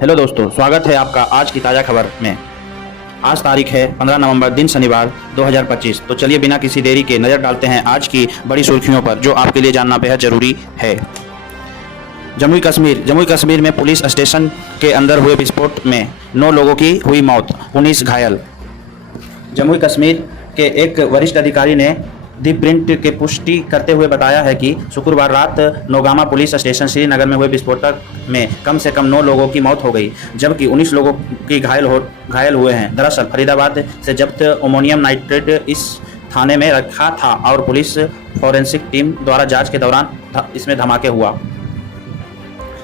Hello दोस्तों, स्वागत है आपका आज की ताज़ा खबर में। आज तारीख है 15 नवंबर, दिन शनिवार 2025। तो चलिए बिना किसी देरी के नज़र डालते हैं आज की बड़ी सुर्खियों पर जो आपके लिए जानना बेहद ज़रूरी है। जम्मू कश्मीर में पुलिस स्टेशन के अंदर हुए विस्फोट में 9 लोगों की हुई मौत, 19 घायल। जम्मू कश्मीर के एक वरिष्ठ अधिकारी ने दी प्रिंट की पुष्टि करते हुए बताया है कि शुक्रवार रात नौगामा पुलिस स्टेशन श्रीनगर में हुए विस्फोटक में कम से कम 9 लोगों की मौत हो गई, जबकि 19 लोगों की घायल हुए हैं। दरअसल फरीदाबाद से जब्त अमोनियम नाइट्रेट इस थाने में रखा था और पुलिस फॉरेंसिक टीम द्वारा जांच के दौरान इसमें धमाके हुआ।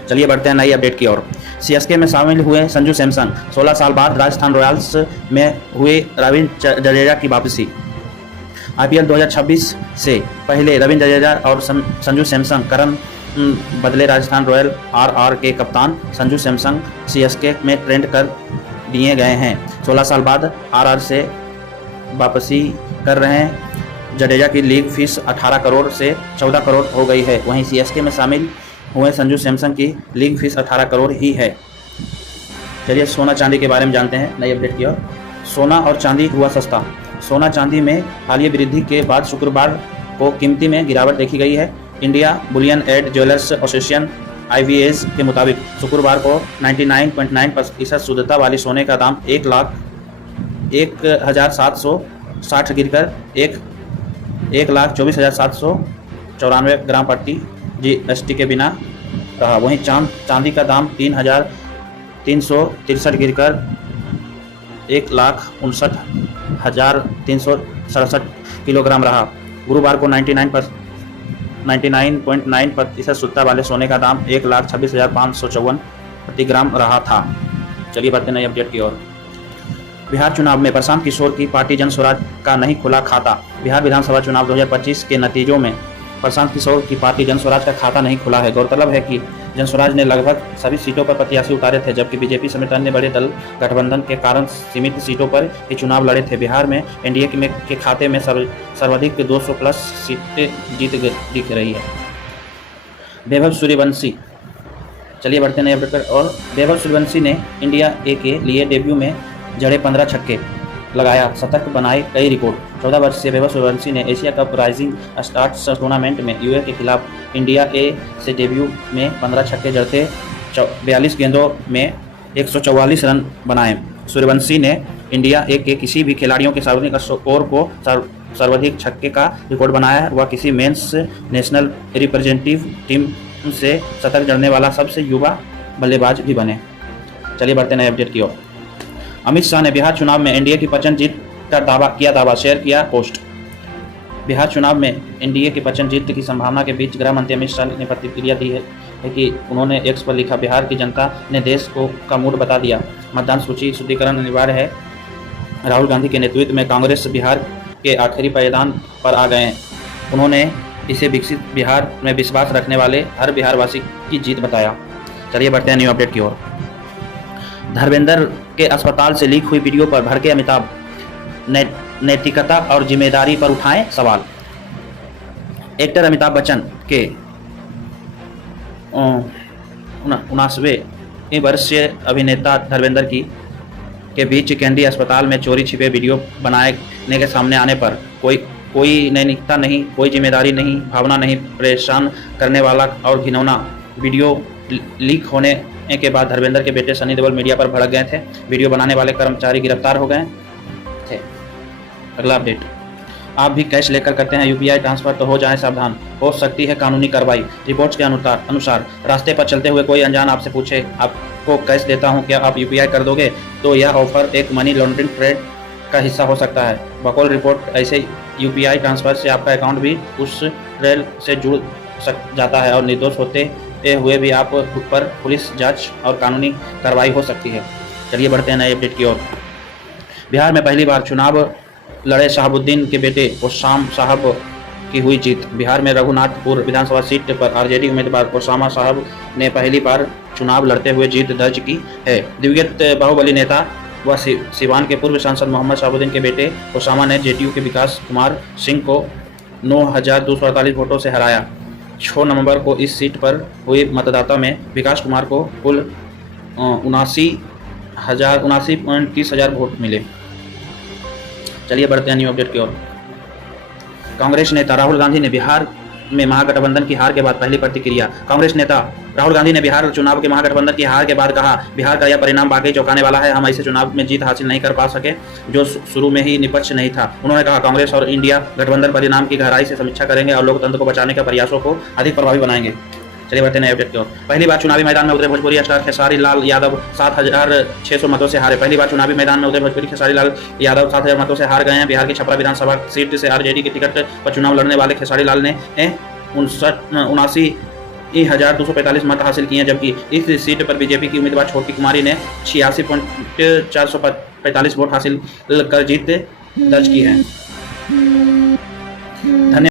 चलिए बढ़ते हैं नई अपडेट की ओर। सीएसके में शामिल हुए संजू सैमसन, 16 साल बाद राजस्थान रॉयल्स में हुए रविंद्र जडेजा की वापसी। आईपीएल 2026 से पहले रविंद्र जडेजा और संजू सैमसन करन बदले राजस्थान रॉयल आरआर के कप्तान संजू सैमसन सीएसके में ट्रेंड कर दिए गए हैं। 16 साल बाद आरआर से वापसी कर रहे हैं जडेजा की लीग फीस 18 करोड़ से 14 करोड़ हो गई है। वहीं सीएसके में शामिल हुए संजू सैमसन की लीग फीस 18 करोड़ ही है। चलिए सोना चांदी के बारे में जानते हैं नई अपडेट की ओर। सोना और चांदी हुआ सस्ता। सोना चांदी में हालिया वृद्धि के बाद शुक्रवार को कीमती में गिरावट देखी गई है। India Boolean and jewellers association IBAs के मुताबिक शुक्रवार को 99.9% शुद्धता वाली सोने का दाम 1,0760 गिरकर 1,24,794 ग्राम प्रति GST के बिना रहा। वहीं चांदी का दाम 3,363 गिरकर 1,59,367 किलोग्राम रहा। गुरुवार को 99.9% शुद्धता वाले सोने का दाम 1,26,554 प्रति ग्राम रहा था। चलिए बढ़ते नई अपडेट की ओर। बिहार चुनाव में प्रशांत किशोर की पार्टी जन स्वराज का नहीं खुला खाता। बिहार विधानसभा चुनाव 2025 के नतीजों में प्रशांत किशोर की पार्टी जन स्वराज का खाता नहीं खुला है। गौरतलब है कि जन स्वराज ने लगभग सभी सीटों पर प्रत्याशी उतारे थे, जबकि बीजेपी समेत अन्य बड़े दल गठबंधन के कारण सीमित सीटों पर ही चुनाव लड़े थे। बिहार में एनडीए के खाते में सर्वाधिक 200 प्लस सीटें जीत दिख रही है। वैभव सूर्यवंशी। चलिए बढ़ते हैं अपडेट पर। और वैभव सूर्यवंशी ने इंडिया ए के लिए डेब्यू में जड़े 15 छक्के लगाया, शतक बनाए कई रिकॉर्ड। 14 वर्षीय वैभव सूर्यवंशी ने Asia cup rising stars tournament में यूए के खिलाफ इंडिया ए से डेब्यू में 15 छक्के जड़ते 42 गेंदों में 144 रन बनाए। सूर्यवंशी ने इंडिया ए के किसी भी खिलाड़ियों के सार्वजनिक स्कोर को सर्वाधिक छक्के का रिकॉर्ड बनाया। वह किसी मेंस नेशनल रिप्रेजेंटेटिव टीम से शतक जड़ने वाला सबसे युवा बल्लेबाज भी बने। चलिए बढ़ते नए अपडेट की ओर। अमित शाह ने बिहार चुनाव में एनडीए की प्रचंड जीत का दावा शेयर किया पोस्ट। बिहार चुनाव में एनडीए की प्रचंड जीत की संभावना के बीच गृह मंत्री अमित शाह ने प्रतिक्रिया दी है कि उन्होंने एक्स पर लिखा, बिहार की जनता ने देश को का मूड बता दिया, मतदान सूची शुद्धिकरण अनिवार्य है। राहुल गांधी के नेतृत्व में कांग्रेस बिहार के आखिरी पायदान पर आ गए हैं। उन्होंने इसे विकसित बिहार में विश्वास रखने वाले हर बिहारवासी की जीत बताया। चलिए बढ़ते हैं न्यू अपडेट की ओर। धर्मेंद्र के अस्पताल से लीक हुई वीडियो पर भड़के अमिताभ, नैतिकता और जिम्मेदारी पर उठाएं सवाल। एक्टर अमिताभ बच्चन के 79वें वर्षीय अभिनेता धर्मेंद्र के बीच कैंडी अस्पताल में चोरी छिपे वीडियो बनाने के सामने आने पर कोई नैतिकता नहीं, कोई जिम्मेदारी नहीं, भावना नहीं, परेशान करने वाला और घिनौना वीडियो लीक होने के बाद धर्मेंद्र के बेटे सनी देओल मीडिया पर भड़क गए थे। वीडियो बनाने वाले कर्मचारी गिरफ्तार हो गए थे। अगला अपडेट। आप भी कैश लेकर करते हैं यूपीआई ट्रांसफर तो हो जाएं सावधान, हो सकती है कानूनी कार्रवाई। रिपोर्ट्स के अनुसार रास्ते पर चलते हुए कोई अनजान आपसे पूछे, आपको कैश देता हूं, क्या आप यूपीआई कर दोगे, तो यह ऑफर एक मनी लॉन्ड्रिंग ट्रेड का हिस्सा हो सकता है। बकौल रिपोर्ट ऐसे यूपीआई ट्रांसफर से आपका अकाउंट भी उस ट्रेल से जुड़ जाता है और निर्दोष होते हुए भी आप पर पुलिस जांच और कानूनी कार्रवाई हो सकती है। चलिए बढ़ते हैं नए अपडेट की ओर। बिहार में पहली बार चुनाव लड़े शहाबुद्दीन के बेटे ओसामा साहब की हुई जीत। बिहार में रघुनाथपुर विधानसभा सीट पर आरजेडी उम्मीदवार ओसामा साहब ने पहली बार चुनाव लड़ते हुए जीत दर्ज की है। दिवंगत बाहुबली नेता व सिवान के पूर्व सांसद मोहम्मद शहाबुद्दीन के बेटे ओसामा ने जेडीयू के विकास कुमार सिंह को 9,248 वोटों से हराया। 6 नवंबर को इस सीट पर हुई मतदाता में विकास कुमार को कुल 79,30,000 वोट मिले। चलिए बढ़ते हैं न्यू अपडेट की ओर। कांग्रेस नेता राहुल गांधी ने बिहार में महागठबंधन की हार के बाद पहली प्रतिक्रिया। कांग्रेस नेता राहुल गांधी ने बिहार चुनाव के महागठबंधन की हार के बाद कहा, बिहार का यह परिणाम वाकई चौंकाने वाला है। हम ऐसे चुनाव में जीत हासिल नहीं कर पा सके जो शुरू में ही निष्पक्ष नहीं था। उन्होंने कहा, कांग्रेस और इंडिया गठबंधन परिणाम की गहराई से समीक्षा करेंगे और लोकतंत्र को बचाने के प्रयासों को अधिक प्रभावी बनाएंगे। चलिए बढ़ते हैं अपडेट की ओर। पहली बार चुनावी मैदान में उतरे भोजपुरी स्टार खेसारी लाल यादव 7,600 मतों से हारे। पहली बार चुनावी मैदान में उतरे भोजपुरी खेसारी लाल यादव 7,000 मतों से हार गए हैं। बिहार की छपरा विधानसभा सीट से आरजेडी की टिकट पर चुनाव लड़ने वाले खेसारी लाल ने 79,245 मत हासिल किए, जबकि इस सीट पर बीजेपी की उम्मीदवार छोटी कुमारी ने 86,445 वोट हासिल कर जीत दर्ज की है।